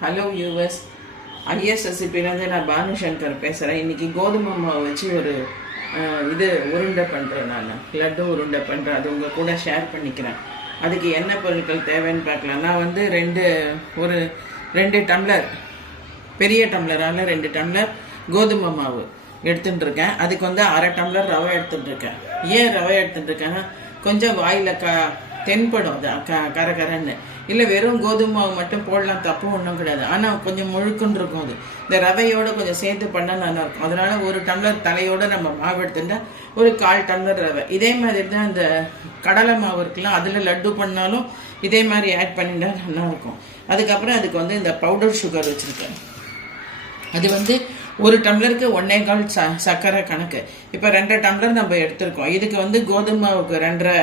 Hello US ஐஎஸ்எஸ்சிபிலேருந்து நான் பானுசங்கர் பேசுகிறேன் இன்னைக்கு கோதுமை மாவு வச்சு ஒரு இது உருண்டை பண்ணுறேன் நான். லட்டு உருண்டை பண்ணுறேன் அது உங்கள் கூட ஷேர் பண்ணிக்கிறேன். அதுக்கு என்ன பொருட்கள் தேவைன்னு பார்க்கலாம். நான் வந்து ரெண்டு ஒரு ரெண்டு டம்ளர் பெரிய டம்ளரால் ரெண்டு டம்ளர் கோதுமை மாவு எடுத்துட்டுருக்கேன் அதுக்கு வந்து அரை டம்ளர் ரவை எடுத்துட்டு இருக்கேன். ஏன் ரவை எடுத்துகிட்டு இருக்கேன்னா கொஞ்சம் வாயில் க தென்படும். அது க கரகரன்னு. இல்லை வெறும் கோதுமை மாவு மட்டும் போடலாம் தப்பு ஒன்றும் கிடையாது. ஆனால் கொஞ்சம் முழுக்குன்னு இருக்கும் அது. இந்த ரவையோட கொஞ்சம் சேர்த்து பண்ணால் நல்லாயிருக்கும். அதனால் ஒரு டம்ளர் தலையோடு நம்ம மாவு எடுத்துட்டா ஒரு கால் டம்ளர் ரவை. இதே மாதிரி தான் இந்த கடலை மாவு இருக்கலாம் அதில் லட்டு பண்ணாலும் இதே மாதிரி ஆட் பண்ணிட்டா நல்லாயிருக்கும். அதுக்கப்புறம் அதுக்கு வந்து இந்த பவுடர் சுகர் வச்சுருக்கேன். அது வந்து ஒரு டம்ளருக்கு ஒன்னே கால் ச சர்க்கரை கணக்கு. இப்போ ரெண்டு டம்ளர் நம்ம எடுத்திருக்கோம். இதுக்கு வந்து கோதுமை மாவுக்கு ரெண்டரை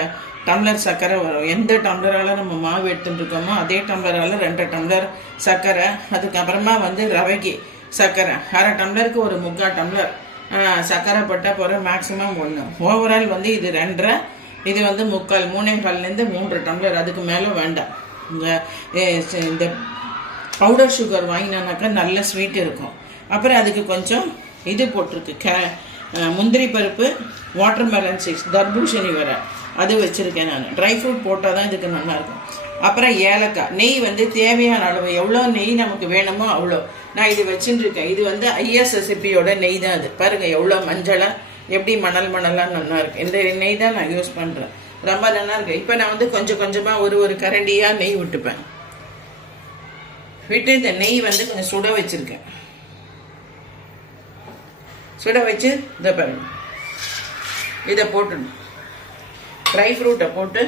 டம்ளர் சர்க்கரை வரும் எந்த டம்ளரால் நம்ம மாவு எடுத்துட்டுருக்கோமோ அதே டம்ளரால் ரெண்டு டம்ளர் சர்க்கரை அதுக்கப்புறமா வந்து ரவைக்கு சர்க்கரை. அரை டம்ளருக்கு ஒரு முக்கால் டம்ளர் சர்க்கரை போட்டால் போகிற மேக்ஸிமம் ஒன்று ஓவரால் வந்து இது ரெண்டரை இது வந்து முக்கால் மூணே கால்லேருந்து மூன்று டம்ளர் அதுக்கு மேலே வேண்டாம். இந்த பவுடர் சுகர் வாங்கினானாக்கா நல்ல ஸ்வீட் இருக்கும். அப்புறம் அதுக்கு கொஞ்சம் இது போட்டிருக்கு கே முந்திரி பருப்பு வாட்டர் மெலன் சீட்ஸ் தர்பூசணி வரை அது வச்சுருக்கேன் நான். ட்ரை ஃப்ரூட் போட்டால் தான் இதுக்கு நல்லாயிருக்கும். அப்புறம் ஏலக்காய். நெய் வந்து தேவையான அளவு எவ்வளோ நெய் நமக்கு வேணுமோ அவ்வளோ. நான் இது வச்சுட்டுருக்கேன் இது வந்து ஐஎஸ்எஸ்சிபியோட நெய் தான் அது. பாருங்கள் எவ்வளோ மஞ்சளாக எப்படி மணல் மணலாக நல்லாயிருக்கு. இந்த நெய் தான் நான் யூஸ் பண்ணுறேன் ரொம்ப நல்லா இருக்கு இப்போ நான் வந்து கொஞ்சம் கொஞ்சமாக ஒரு ஒரு கரண்டியாக நெய் விட்டுப்பேன். விட்டு இந்த நெய் வந்து கொஞ்சம் சுட வச்சுருக்கேன். சுட வச்சு இதை பாருங்க. இதை போட்டுடணும். ட்ரை ஃப்ரூட்டை போட்டு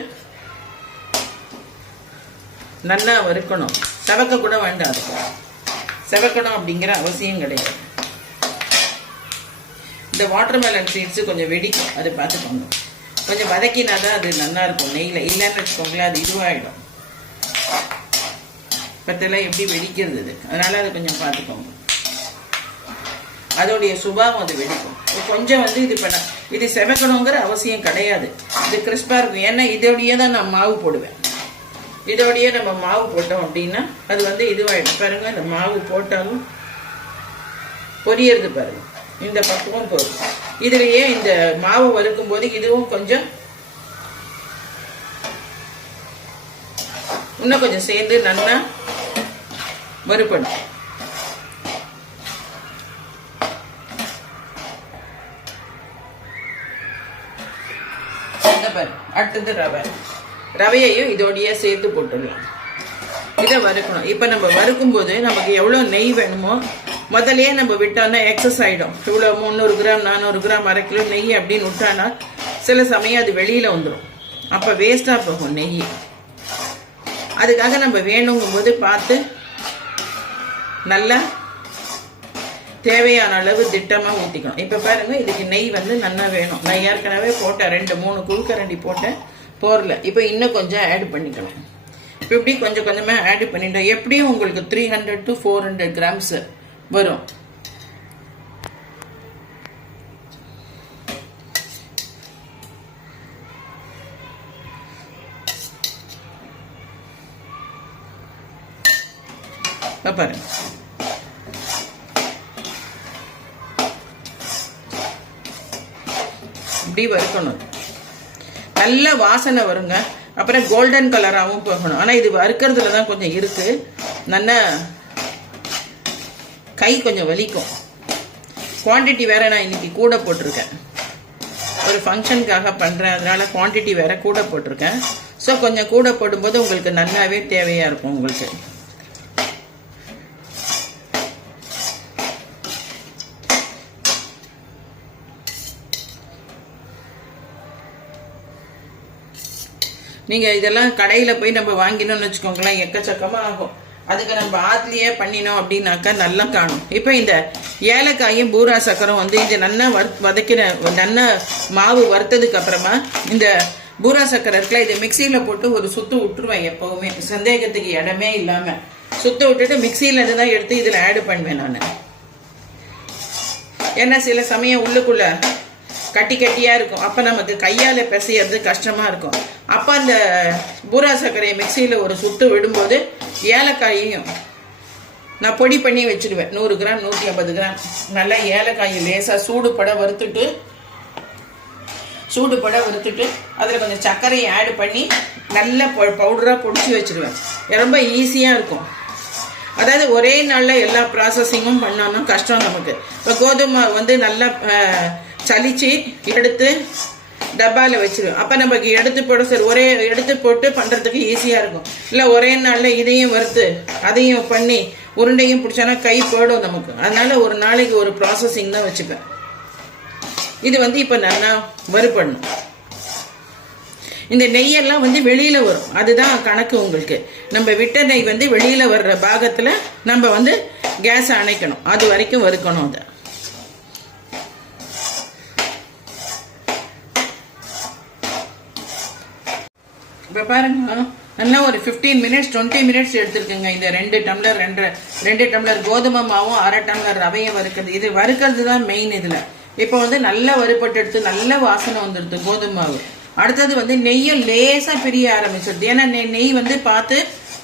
நல்லா வறுக்கணும். செவக்க கூட வேண்டாம். செவக்கணும் அப்படிங்கிற அவசியம் கிடையாது. இந்த வாட்டர்மெலன் சீட்ஸு கொஞ்சம் வெடிக்கும். அது பார்த்துக்கோங்க. கொஞ்சம் வதக்கினா தான் அது நல்லா இருக்கும். நெய்யில். இல்லைன்னு வச்சுக்கோங்களேன் அது இதுவாகிடும் பத்தெல்லாம் எப்படி வெடிக்கிறது அது அதனால அதை கொஞ்சம் பார்த்துக்கோங்க. அதோடைய சுபாவம் அது வெடிக்கும். கொஞ்சம் வந்து இது பண்ண இது செவக்கணுங்கிற அவசியம் கிடையாது. இது கிறிஸ்பாக இருக்கும். ஏன்னா இதோடையே தான் நான் மாவு போடுவேன். இதோடையே நம்ம மாவு போட்டோம் அப்படின்னா அது வந்து இதுவாகிடும் பாருங்கள் இந்த மாவு போட்டாலும் பொரியறது பாருங்கள் இந்த பக்குவம் போதும். இதுலயே இந்த மாவு வறுக்கும் போது இதுவும் கொஞ்சம் இன்னும் கொஞ்சம் சேர்ந்து நல்லா வறுப்பணும் இந்த பாரு அடுத்தது ரவை. ரவையையும் இதோடயே சேர்த்து போட்டுடலாம். இதை வறுக்கணும். இப்போ நம்ம வறுக்கும்போது நமக்கு எவ்வளோ நெய் வேணுமோ முதலே நம்ம விட்டோம்னா எக்ஸஸ் ஆகிடும் இவ்வளோ முந்நூறு கிராம் நானூறு கிராம் அரை கிலோ நெய் அப்படின்னு விட்டானா சில சமயம் அது வெளியில் வந்துடும் அப்போ வேஸ்ட்டாக போகும் நெய். அதுக்காக நம்ம வேணுங்கும்போது பார்த்து நல்லா தேவையான அளவு திட்டமாக ஊற்றிக்கணும் இப்போ பாருங்க இதுக்கு நெய் வந்து நல்லா வேணும். நான் ஏற்கனவே போட்டேன் ரெண்டு மூணு குழுக்கரண்டி போட்டேன். போரில் இப்போ இன்னும் கொஞ்சம் ஆட் பண்ணிக்கணும் இப்போ இப்படி கொஞ்சம் கொஞ்சமாக ஆட் பண்ணிட்டோம் எப்படியும் உங்களுக்கு three hundred to four hundred grams வரும். பாருங்கள் இப்படி வறுக்கணும். நல்ல வாசனை வருங்க. அப்புறம் கோல்டன் கலராகவும் போகணும். ஆனால் இது வறுக்கிறதுல தான் கொஞ்சம் இருக்குது நல்ல கை கொஞ்சம் வலிக்கும். குவான்டிட்டி வேற நான் இன்னைக்கு கூட போட்டிருக்கேன். ஒரு ஃபங்க்ஷனுக்காக பண்ணுறேன் அதனால குவான்டிட்டி வேற கூட போட்டிருக்கேன். ஸோ கொஞ்சம் கூட போடும்போது உங்களுக்கு நல்லாவே தேவையாக இருக்கும் உங்களுக்கு. நீங்கள் இதெல்லாம் கடையில் போய் நம்ம வாங்கினோம்னு வச்சுக்கோங்களேன் எக்கச்சக்கமாக ஆகும். அதுக்கு நம்ம ஆத்துலேயே பண்ணினோம் அப்படின்னாக்கா நல்லா காணும். இப்போ இந்த ஏலக்காயும் பூரா சக்கரம் வந்து இது நல்லா வறு வதக்கின நல்லா மாவு வறுத்ததுக்கு அப்புறமா இந்த பூரா சக்கரை இருக்குல்ல இதை மிக்சியில் போட்டு ஒரு சுத்து விட்டுருவேன் எப்போவுமே. சந்தேகத்துக்கு இடமே இல்லாமல் சுத்த விட்டுட்டு மிக்சியிலேருந்து தான் எடுத்து இதில் ஆடு பண்ணுவேன் நான். ஏன்னா சில சமயம் உள்ளுக்குள்ளே கட்டி கட்டியாக இருக்கும். அப்போ நமக்கு கையால் பிசையிறது கஷ்டமாக இருக்கும். அப்போ அந்த பூரா சர்க்கரையை மிக்சியில் ஒரு சுட்டு விடும்போது ஏலக்காயையும் நான் பொடி பண்ணி வச்சிடுவேன் நூறு கிராம் நூற்றி ஐம்பது கிராம். நல்லா ஏலக்காயை லேசாக சூடு பட வறுத்துட்டு சூடு பட வறுத்துட்டு அதில் கொஞ்சம் சர்க்கரையை ஆட் பண்ணி நல்ல பவுடராக பொடிச்சு வச்சிருவேன். ரொம்ப ஈஸியாக இருக்கும். அதாவது ஒரே நாளில் எல்லா ப்ராசஸிங்கும் பண்ணோம்னா கஷ்டம் நமக்கு. இப்போ கோதுமை வந்து நல்லா சலித்து எடுத்து டப்பாவில் வச்சிருவேன் அப்போ நமக்கு எடுத்து போட சரி ஒரே எடுத்து போட்டு பண்ணுறதுக்கு ஈஸியாக இருக்கும். இல்லை ஒரே நாளில் இதையும் வறுத்து அதையும் பண்ணி உருண்டையும் பிடிச்சோன்னா கை போடும் நமக்கு. அதனால் ஒரு நாளைக்கு ஒரு ப்ராசஸிங் தான் வச்சுப்பேன். இது வந்து இப்போ நல்லா வறுபடணும் இந்த நெய்யெல்லாம் வந்து வெளியில் வரும். அதுதான் கணக்கு உங்களுக்கு. நம்ம விட்ட நெய் வந்து வெளியில் வர்ற பாகத்தில் நம்ம வந்து கேஸ் அணைக்கணும். அது வரைக்கும் வறுக்கணும் அதை. இப்போ பாருங்க நல்லா ஒரு 15 மினிட்ஸ் டுவெண்ட்டி மினிட்ஸ் எடுத்துருக்குங்க. இந்த ரெண்டு டம்ளர் ரெண்டு ரெண்டு டம்ளர் கோதுமை மாவும் அரை டம்ளர் ரவையும் வறுக்கிறது. இது வறுக்கிறது தான் மெயின் இதில். இப்போ வந்து நல்லா வறுபட்டு எடுத்து நல்ல வாசனை வந்துடுது கோதுமை மாவு. அடுத்தது வந்து நெய்யும் லேசாக பிரிய ஆரம்பிச்சிடுது ஏன்னா நெய் நெய் வந்து பார்த்து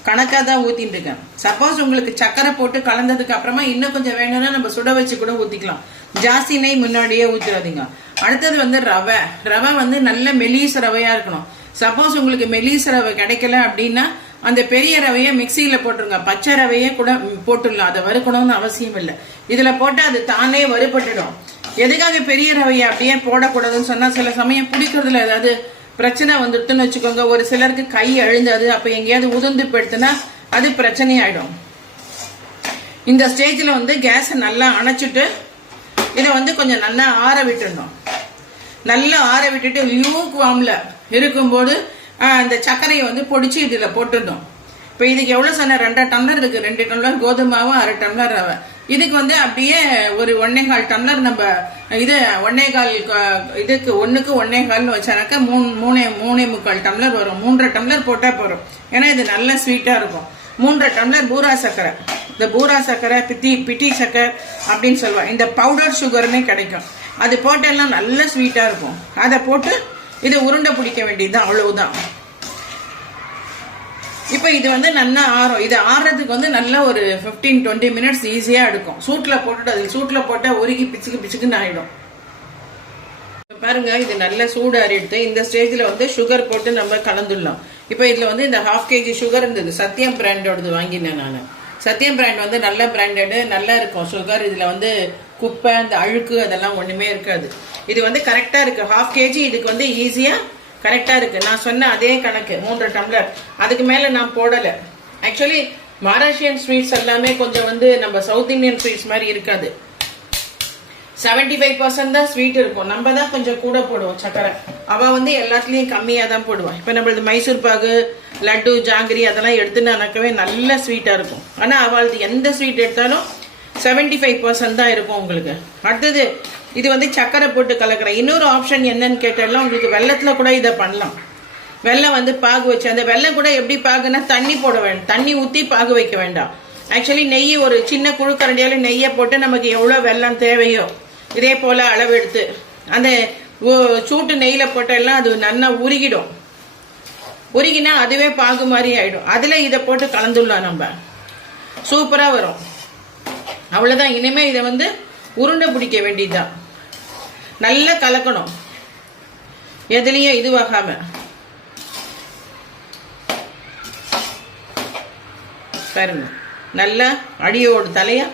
கணக்காக தான் ஊற்றிட்டு இருக்கேன். சப்போஸ் உங்களுக்கு சக்கரை போட்டு கலந்ததுக்கு அப்புறமா இன்னும் கொஞ்சம் வேணும்னா நம்ம சுட வச்சு கூட ஊற்றிக்கலாம் ஜாஸ்தி நெய் முன்னாடியே ஊற்றிடாதீங்க அடுத்தது வந்து ரவை. ரவை வந்து நல்ல மெலிச ரவையாக இருக்கணும். சப்போஸ் உங்களுக்கு மெலிச ரவை கிடைக்கல அப்படின்னா அந்த பெரிய ரவையை மிக்சியில போட்டுருங்க. பச்சை ரவையே கூட போட்டுடலாம். அதை வறுக்கணும்னு அவசியம் இல்லை. இதுல போட்டு அது தானே வறுபட்டுடும். எதுக்காக பெரிய ரவையை அப்படியே போடக்கூடாதுன்னு சொன்னா சில சமயம் பிடிக்கிறதுல ஏதாவது பிரச்சனை வந்துடுதுன்னு வச்சுக்கோங்க. ஒரு சிலருக்கு கை அழுந்தது அப்ப எங்கேயாவது உதிர்ந்து போயிடுதுன்னா அது பிரச்சனை ஆயிடும் இந்த ஸ்டேஜில் வந்து கேஸை நல்லா அணைச்சிட்டு இதை வந்து கொஞ்சம் நல்லா ஆற விட்டுடணும். நல்லா ஆற விட்டுட்டு லியூக் வார்மில் இருக்கும்போது இந்த அந்த சர்க்கரையை வந்து பொடிச்சு இதில் போட்டுடணும் இப்போ இதுக்கு எவ்வளோ சொன்ன? ரெண்டரை டம்ளர் இருக்கு ரெண்டு டம்ளர் கோதுமாவும் அரை டம்ளர் ரவை. இதுக்கு வந்து அப்படியே ஒரு ஒன்னே கால் டம்ளர் நம்ம இது ஒன்னே கால் இதுக்கு ஒன்றுக்கு ஒன்னே கால்னு வச்சானாக்கா மூணு மூணே மூணே முக்கால் டம்ளர் வரும். மூன்றரை டம்ளர் போட்டால் போகிறோம் ஏன்னா இது நல்ல ஸ்வீட்டாக இருக்கும். மூன்றரை டம்ளர் பூரா சர்க்கரை. இந்த பூரா சர்க்கரை பித்தி பிட்டி சர்க்கரை அப்படின்னு சொல்லுவாள் இந்த பவுடர் சுகருமே கிடைக்கும். அது போட்டெல்லாம் நல்ல ஸ்வீட்டாக இருக்கும். அதை போட்டு இதை உருண்டை பிடிக்க வேண்டியது அவ்வளவுதான். இப்போ இது வந்து நல்லா ஆறும் இது ஆறுறதுக்கு வந்து நல்லா ஒரு 15 டுவெண்ட்டி மினிட்ஸ் ஈஸியாக எடுக்கும். சூட்டில் போட்டுட்டு அது சூட்டில் போட்டால் உருகி பிச்சுக்கு பிச்சுக்குன்னு ஆகிடும் பாருங்க இது நல்ல சூடு அறிடுத்து இந்த ஸ்டேஜில் வந்து சுகர் போட்டு நம்ம கலந்துடலாம். இப்போ இதில் வந்து இந்த ஹாஃப் கேஜி சுகர் இருந்தது. சத்யம் பிராண்டோடது வாங்கினேன் நான். சத்யம் பிராண்ட் வந்து நல்ல பிராண்டடு நல்லா இருக்கும். சுகர் இதில் வந்து குப்பை இந்த அழுக்கு அதெல்லாம் ஒன்றுமே இருக்காது. இது வந்து கரெக்டாக இருக்குது ஹாஃப் கேஜி இதுக்கு வந்து ஈஸியாக கரெக்டாக இருக்குது நான் சொன்ன அதே கணக்கு மூன்று டம்ளர் அதுக்கு மேலே நான் போடலை. ஆக்சுவலி மகாராஷ்டிரியன் ஸ்வீட்ஸ் எல்லாமே கொஞ்சம் வந்து நம்ம சவுத் இந்தியன் ஸ்வீட்ஸ் மாதிரி இருக்காது. 75% ஃபைவ் பர்சன்ட் தான் ஸ்வீட் இருக்கும். நம்ம தான் கொஞ்சம் கூட போடுவோம் சக்கரை. அவள் வந்து எல்லாத்துலேயும் கம்மியாக தான் போடுவான் இப்போ நம்மளது மைசூர் பாகு லட்டு ஜாங்கிரி அதெல்லாம் எடுத்துனாக்கவே நல்ல ஸ்வீட்டாக இருக்கும். ஆனால் அவளது எந்த ஸ்வீட் எடுத்தாலும் 75% ஃபைவ் பர்சன்ட் தான் இருக்கும் உங்களுக்கு. அடுத்தது இது வந்து சக்கரை போட்டு கலக்கிறேன். இன்னொரு ஆப்ஷன் என்னன்னு கேட்டாலும் உங்களுக்கு வெள்ளத்தில் கூட இதை பண்ணலாம். வெள்ளம் வந்து பாகு வச்சு அந்த வெள்ளம் கூட எப்படி பாகுனா தண்ணி போட வேண்டாம் தண்ணி ஊற்றி பாகு வைக்க வேண்டாம். ஆக்சுவலி நெய் ஒரு சின்ன குழுக்கரண்டியால் நெய்யை போட்டு நமக்கு எவ்வளோ வெள்ளம் தேவையோ இதே போல் அளவு எடுத்து அந்த ஓ- சூட்டு நெய்யில் போட்டெல்லாம் அது நல்லா உருகிடும். உருகினா அதுவே பாகு மாதிரி ஆகிடும் அதில் இதை போட்டு கலந்துடலாம் நம்ம. சூப்பராக வரும். அவ்வளோதான் இனிமேல் இதை வந்து உருண்டை பிடிக்க வேண்டியதுதான். நல்லா கலக்கணும். எதுலேயும் இதுவாகாம. பாருங்க. நல்லா அடியோடு தலையா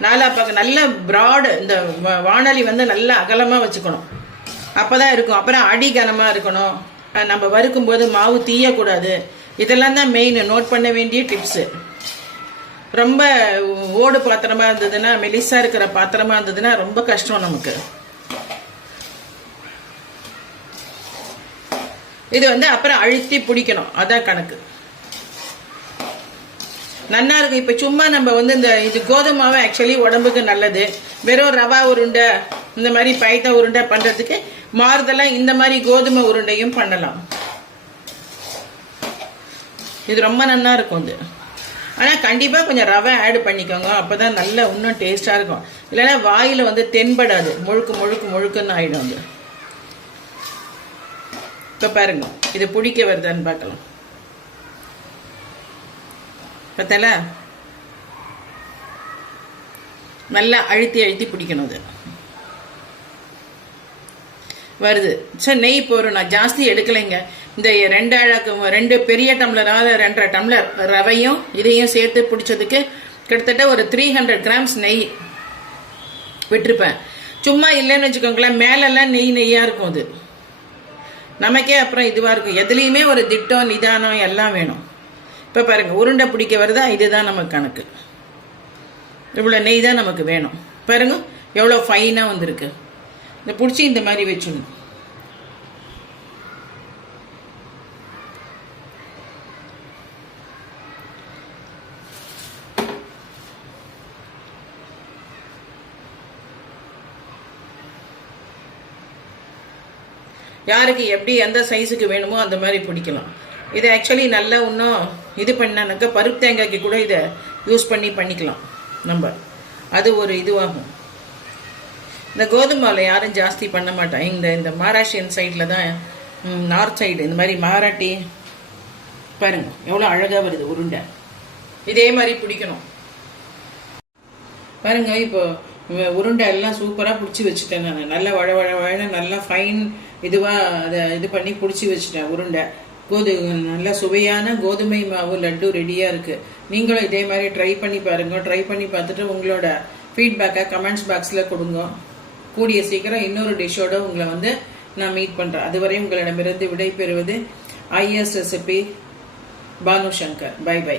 நாலா பக்கம் நல்ல ப்ராடு இந்த வ- வந்து நல்லா அகலமாக வச்சுக்கணும். அப்போ தான் இருக்கும். அப்புறம் அடி கனமாக இருக்கணும். நம்ம வறுக்கும் போது மாவு தீயக்கூடாது. இதெல்லாம் தான் மெயின் நோட் பண்ண வேண்டிய டிப்ஸு ரொம்ப ஓடு பாத்திரமா இருந்ததுன்னா மெலிசா இருக்கிற பாத்திரமா இருந்ததுன்னா ரொம்ப கஷ்டம் நமக்கு. இது வந்து அப்புறம் அழுத்தி பிடிக்கணும். அதான் கணக்கு. நல்லா இருக்கும். இப்போ சும்மா நம்ம வந்து இந்த இது கோதுமாவை ஆக்சுவலி உடம்புக்கு நல்லது. வெறும் ரவா உருண்டை இந்த மாதிரி பைத்த உருண்டை பண்ணுறதுக்கு மாறுதலாக இந்த மாதிரி கோதுமை உருண்டையும் பண்ணலாம். இது ரொம்ப நல்லா இருக்கும் இது ஆனால் கண்டிப்பாக கொஞ்சம் ரவை ஆட் பண்ணிக்கோங்க. அப்போ தான் நல்லா இன்னும் டேஸ்ட்டாக இருக்கும். இல்லைன்னா வாயில் வந்து தென்படாது. முழுக்கு முழுக்கு முழுக்குன்னு ஆகிடும் அது. இப்போ பாருங்க. இது பிடிக்க வருதான்னு பார்க்கலாம். பார்த்தல? நல்லா அழுத்தி அழுத்தி பிடிக்கணும் அது. வருது. சார் நெய் போகிறோம் நான் ஜாஸ்தி எடுக்கலைங்க. இந்த ரெண்டு அழகு ரெண்டு பெரிய டம்ளராக ரெண்டரை டம்ளர் ரவையும் இதையும் சேர்த்து பிடிச்சதுக்கு கிட்டத்தட்ட ஒரு த்ரீ ஹண்ட்ரட் கிராம்ஸ் நெய் விட்டுருப்பேன். சும்மா இல்லைன்னு வச்சுக்கோங்களேன் மேலெல்லாம் நெய் நெய்யாக இருக்கும் அது. நமக்கே அப்புறம் இதுவாக இருக்கும். எதுலேயுமே ஒரு திட்டம் நிதானம் எல்லாம் வேணும். இப்போ பாருங்க உருண்டை பிடிக்க வருதா? இதுதான் நமக்கு கணக்கு. இவ்வளோ நெய் தான் நமக்கு வேணும். பாருங்க எவ்வளோ ஃபைனாக வந்திருக்கு. இந்த பிடிச்சி இந்த மாதிரி வச்சுடணும் யாருக்கு எப்படி எந்த சைஸுக்கு வேணுமோ அந்த மாதிரி பிடிக்கலாம். இது ஆக்சுவலி நல்லா இன்னும் இது பண்ணானாக்கா பருப்பு தேங்காய்க்கு கூட இதை யூஸ் பண்ணி பண்ணிக்கலாம் நம்ம. அது ஒரு இதுவாகும். இந்த கோதுமாவில் யாரும் ஜாஸ்தி பண்ண மாட்டான் இந்த இந்த மகாராஷ்டிரியன் சைடில் தான் நார்த் சைடு இந்த மாதிரி மராட்டி பாருங்கள் எவ்வளோ அழகாக வருது உருண்டை. இதே மாதிரி பிடிக்கணும். பாருங்கள் இப்போ உருண்டை எல்லாம் சூப்பராக பிடிச்சி வச்சுட்டேன் நான். நல்லா வழ வழ வழ நல்லா ஃபைன் இதுவாக அதை இது பண்ணி பிடிச்சி வச்சுட்டேன் உருண்டை. கோது நல்ல சுவையான கோதுமை மாவு லட்டு ரெடியாக இருக்குது நீங்களும் இதே மாதிரி ட்ரை பண்ணி பாருங்கள் ட்ரை பண்ணி பார்த்துட்டு உங்களோட ஃபீட்பேக்கை கமெண்ட்ஸ் பாக்ஸில் கொடுங்க. கூடிய சீக்கிரம் இன்னொரு டிஷ்ஷோட உங்களை வந்து நான் மீட் பண்ணுறேன் அதுவரை உங்களிடமிருந்து விடை பெறுவது IS recipe Banu Shankar bye bye